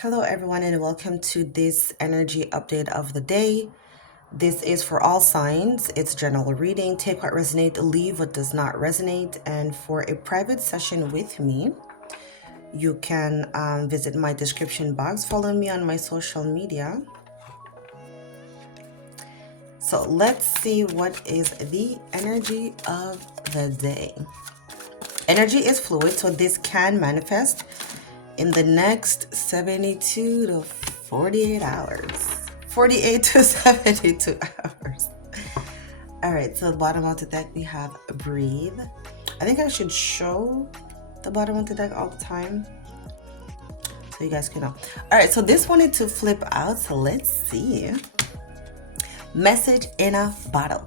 Hello, everyone, and welcome to this energy update of the day. This is for all signs. It's general reading. Take what resonates, leave what does not resonate. And for a private session with me, you can visit my description box. Follow me on my social media. So let's see what is the energy of the day. Energy is fluid, so this can manifest in the next 72 to 48 hours. 48 to 72 hours. All right, so the bottom of the deck we have breathe. I think I should show the bottom of the deck all the time so you guys can know. All right, so this wanted to flip out, so let's see. Message in a bottle.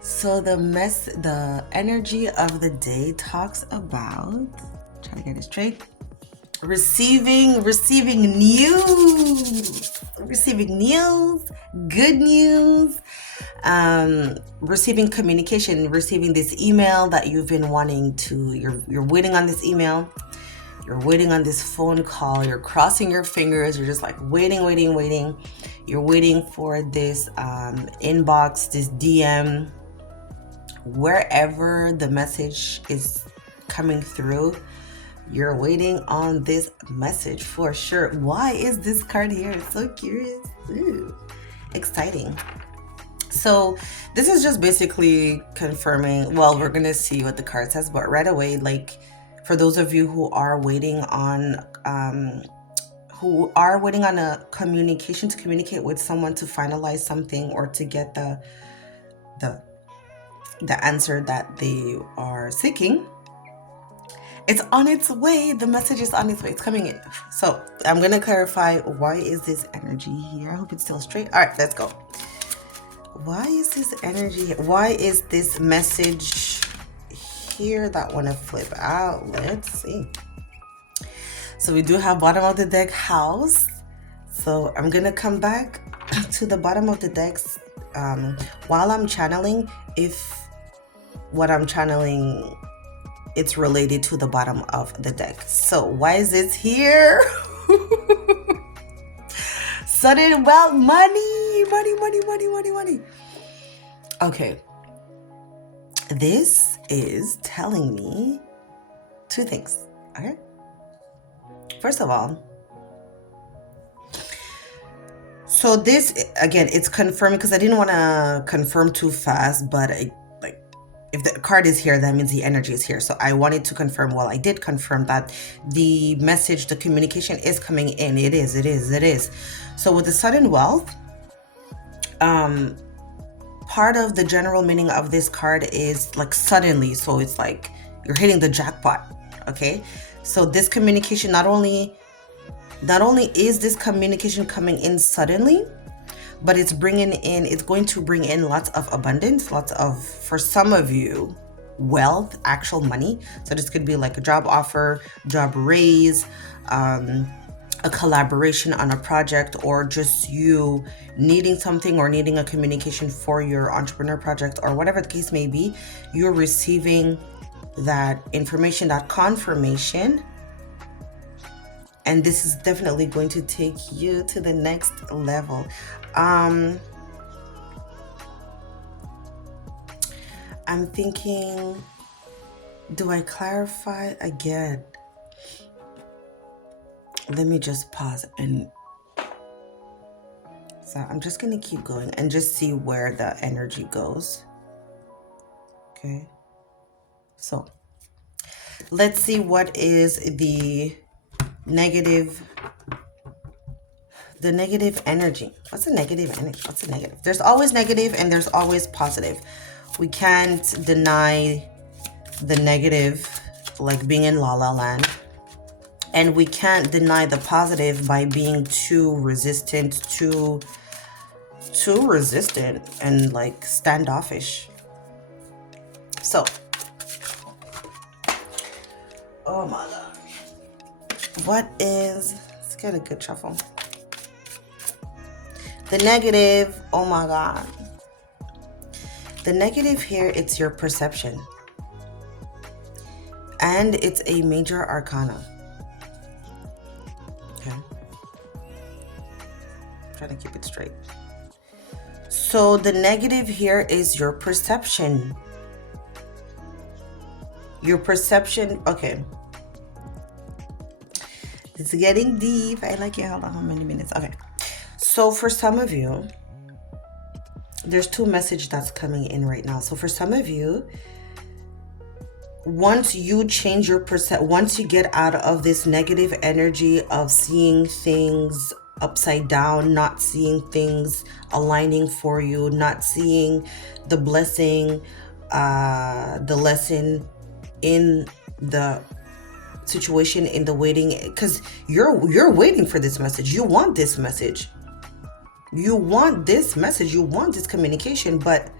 So the energy of the day talks about, try to get it straight, receiving news, good news, receiving communication, receiving this email that you've been wanting to, you're waiting on this email, you're waiting on this phone call, you're crossing your fingers, you're just like waiting. You're waiting for this inbox, this DM, wherever the message is coming through. You're waiting on this message for sure. Why is this card here? So curious. Ooh, exciting. So this is just basically confirming, well, we're going to see what the card says, but right away, like for those of you who are waiting on a communication, to communicate with someone, to finalize something, or to get the answer that they are seeking, it's on its way. The message is on its way. It's coming in. So I'm going to clarify, why is this energy here? I hope it's still straight. All right, let's go. Why is this energy here? Why is this message here that want to flip out? Let's see. So we do have bottom of the deck house. So I'm going to come back to the bottom of the decks while I'm channeling. If what I'm channeling, it's related to the bottom of the deck. So why is this here? Sudden wealth, money. Okay. This is telling me two things. Okay. First of all, so this, again, it's confirming, because I didn't want to confirm too fast, but if the card is here, that means the energy is here. So I wanted to confirm, well, I did confirm that the message, the communication is coming in. It is. So with the sudden wealth, part of the general meaning of this card is like suddenly. So it's like you're hitting the jackpot. Okay. So this communication, not only is this communication coming in suddenly, but it's going to bring in lots of abundance, lots of, for some of you, wealth, actual money. So this could be like a job offer, job raise, a collaboration on a project, or just you needing something or needing a communication for your entrepreneur project, or whatever the case may be. You're receiving that information, that confirmation, and this is definitely going to take you to the next level. I'm thinking, do I clarify again? Let me just pause, and so I'm just going to keep going and just see where the energy goes. Okay. So let's see what is the negative energy. What's the negative energy? What's the negative? There's always negative and there's always positive. We can't deny the negative, like being in la la land, and we can't deny the positive by being too resistant and like standoffish. So, oh my god, let's get a good shuffle. The negative, oh my god. The negative here, it's your perception. And it's a major arcana. Okay. trying to keep it straight. So the negative here is your perception. Your perception, okay. It's getting deep. I like it. Hold on, how many minutes? Okay. So for some of you, there's two messages that's coming in right now. So for some of you, once you change your once you get out of this negative energy of seeing things upside down, not seeing things aligning for you, not seeing the blessing, the lesson in the situation, in the waiting, because you're waiting for this message. You want this message. You want this message. You want this communication, but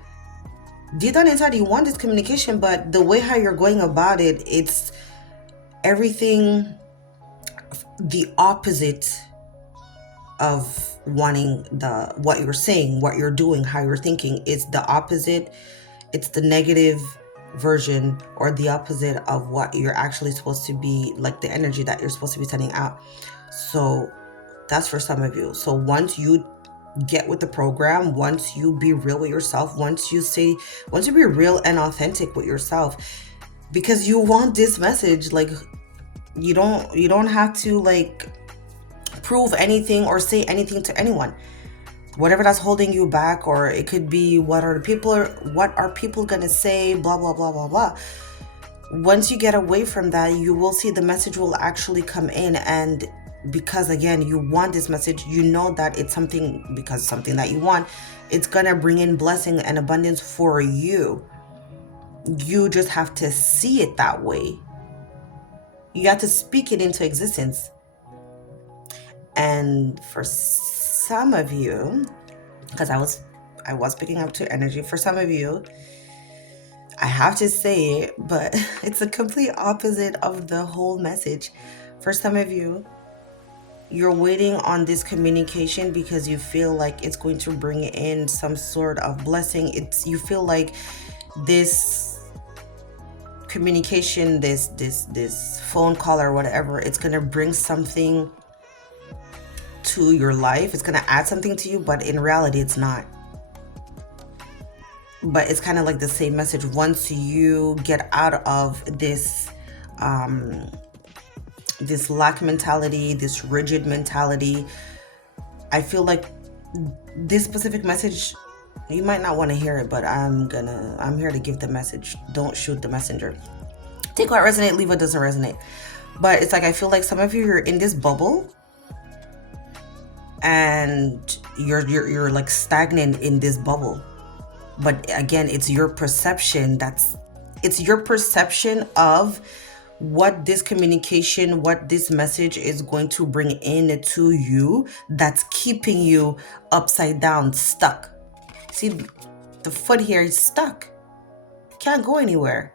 deep down inside you want this communication, but the way how you're going about it, it's everything the opposite of wanting what you're saying, what you're doing, how you're thinking. It's the opposite. It's the negative version, or the opposite of what you're actually supposed to be, like the energy that you're supposed to be sending out. So that's for some of you. So once you get with the program, once you be real with yourself, once you be real and authentic with yourself, because you want this message, like you don't have to like prove anything or say anything to anyone. Whatever that's holding you back, or it could be what are people gonna say, blah blah blah blah blah. Once you get away from that, you will see the message will actually come in. And because again, you want this message, you know that it's something that you want, it's gonna bring in blessing and abundance for you. You just have to see it that way. You have to speak it into existence. And for some of you, because I was picking up to energy, for some of you, I have to say it, but it's a complete opposite of the whole message. For some of you, you're waiting on this communication because you feel like it's going to bring in some sort of blessing. You feel like this communication, this phone call or whatever, it's going to bring something to your life. It's going to add something to you, but in reality it's not. But it's kind of like the same message. Once you get out of this this lack mentality, this rigid mentality, I feel like this specific message, you might not want to hear it, but I'm here to give the message. Don't shoot the messenger. Take what resonates, leave what doesn't resonate. But it's like, I feel like some of you are in this bubble and you're like stagnant in this bubble. But again, it's your perception of what this communication, what this message is going to bring in to you, that's keeping you upside down, stuck. See, the foot here is stuck. Can't go anywhere.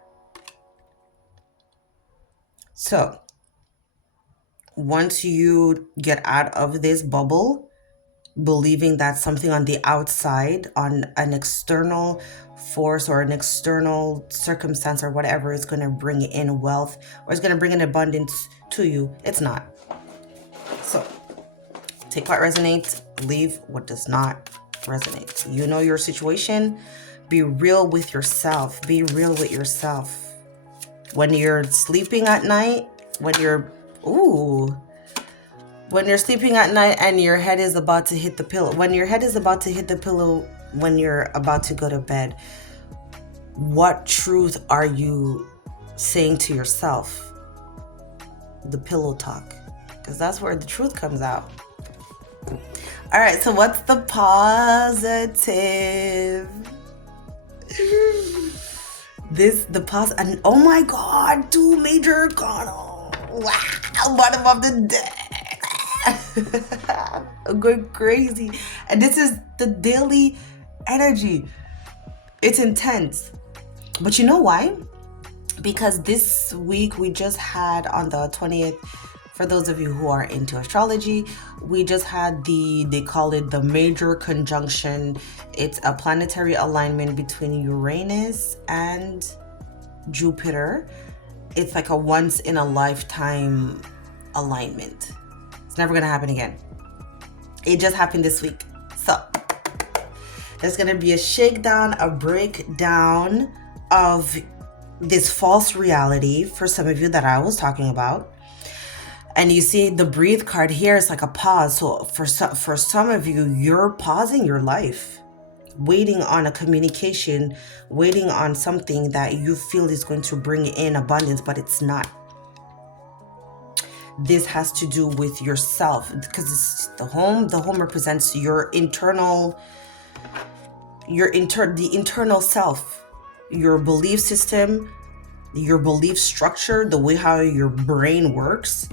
So once you get out of this bubble, believing that something on the outside, on an external force or an external circumstance or whatever, is going to bring in wealth or is going to bring in abundance to you, it's not. So take what resonates, leave what does not resonate. You know your situation. Be real with yourself. Be real with yourself. When you're sleeping at night, when you're sleeping at night and your head is about to hit the pillow, when you're about to go to bed, what truth are you saying to yourself? The pillow talk, because that's where the truth comes out. All right, so what's the positive? And oh my God, 2 major arcana. Wow, bottom of the deck. I'm going crazy. And this is the daily energy. It's intense. But you know why? Because this week we just had on the 20th, for those of you who are into astrology, we just had they call it the major conjunction. It's a planetary alignment between Uranus and Jupiter. It's like a once in a lifetime alignment. It's never going to happen again. It just happened this week. There's going to be a shakedown, a breakdown of this false reality for some of you that I was talking about. And you see the breathe card here is like a pause. So for some of you, you're pausing your life, waiting on a communication, waiting on something that you feel is going to bring in abundance, but it's not. This has to do with yourself, because it's the home. The home represents your internal, the internal self, your belief system, your belief structure, the way how your brain works,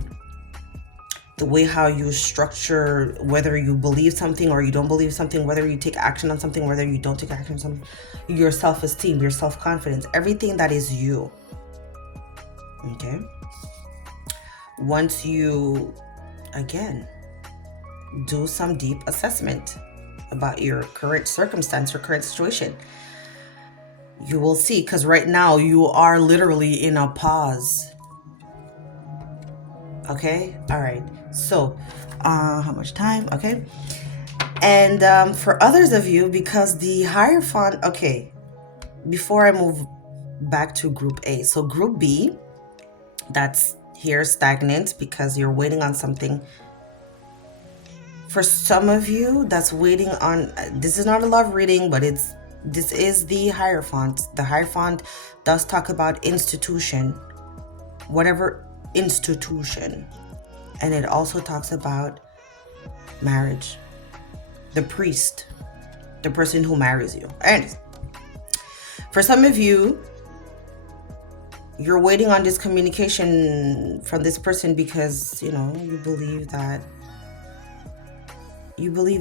the way how you structure, whether you believe something or you don't believe something, whether you take action on something, whether you don't take action on something, your self-esteem, your self-confidence, everything that is you. Okay? Once you, again, do some deep assessment about your current circumstance or current situation, you will see, because right now you are literally in a pause. Okay? All right. So, how much time? Okay. And for others of you, because the Hierophant, okay, before I move back to Group A, so Group B, that's here stagnant because you're waiting on something. For some of you, that's waiting on, this is not a love reading, but this is the Hierophant. The Hierophant does talk about institution, whatever institution. And it also talks about marriage, the priest, the person who marries you. And for some of you, you're waiting on this communication from this person because, you know, you believe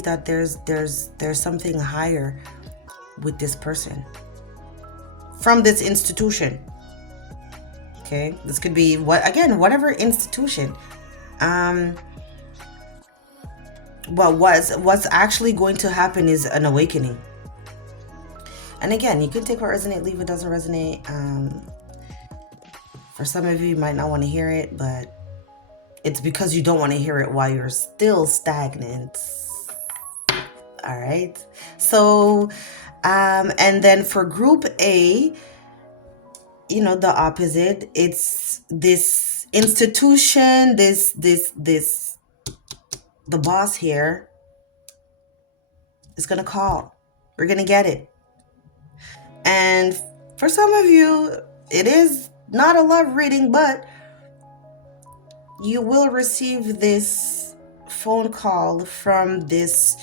that there's something higher with this person from this institution. Okay, this could be whatever institution. But what's actually going to happen is an awakening. And again, you can take what resonates, leave what doesn't resonate. For some of you might not want to hear it, but it's because you don't want to hear it while you're still stagnant. All right. So, and then for Group A, you know, the opposite. It's this institution, the boss here is going to call. We're going to get it. And for some of you, it is not a love reading, but you will receive this phone call from this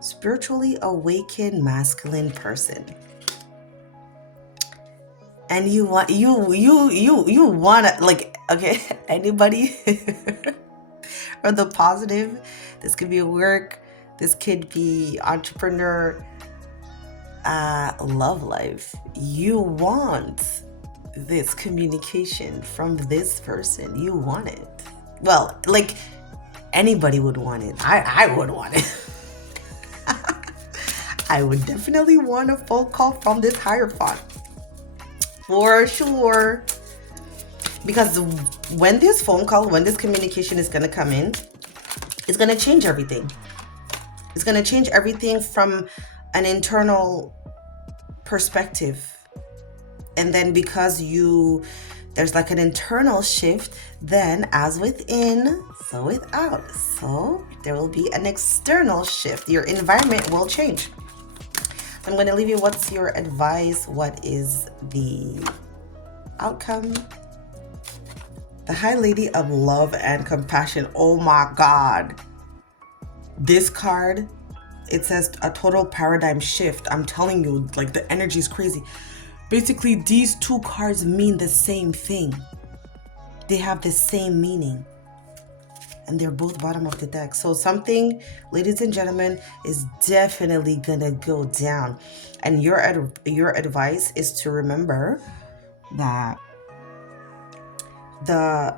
spiritually awakened masculine person. And you want to, like, okay, anybody or the positive, this could be work, this could be entrepreneur, love life. You want this communication from this person. You want it. Well, like, anybody would want it. I would want it. I would definitely want a phone call from this Hierophant. For sure. Because when this phone call, when this communication is going to come in, it's going to change everything. It's going to change everything from an internal perspective. And then because there's like an internal shift, then as within, so without. So there will be an external shift. Your environment will change. I'm going to leave you, what's your advice? What is the outcome? The High Lady of Love and Compassion. Oh my God. This card, it says a total paradigm shift. I'm telling you, like, the energy is crazy. Basically, these two cards mean the same thing. They have the same meaning. And they're both bottom of the deck. So something, ladies and gentlemen, is definitely gonna go down. And your advice is to remember that the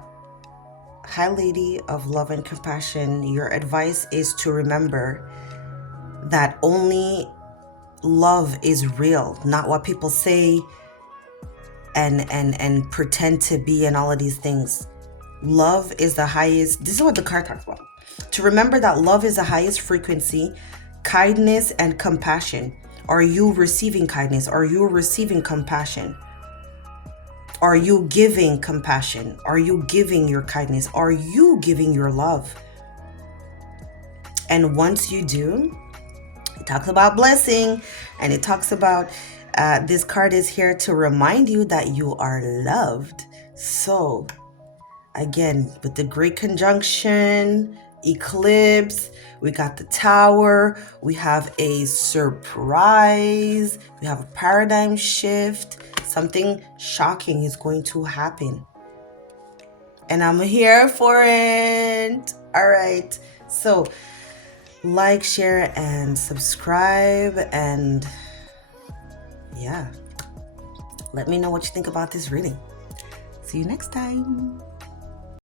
High Lady of Love and Compassion, your advice is to remember that only love is real, not what people say and pretend to be and all of these things. Love is the highest. This is what the card talks about. To remember that love is the highest frequency, kindness and compassion. Are you receiving kindness? Are you receiving compassion? Are you giving compassion? Are you giving your kindness? Are you giving your love? And once you do, it talks about blessing, and it talks about this card is here to remind you that you are loved. So again, with the Great Conjunction, eclipse, we got the Tower, we have a surprise, we have a paradigm shift. Something shocking is going to happen, and I'm here for it. All right, so like, share, and subscribe, and yeah, let me know what you think about this reading. See you next time.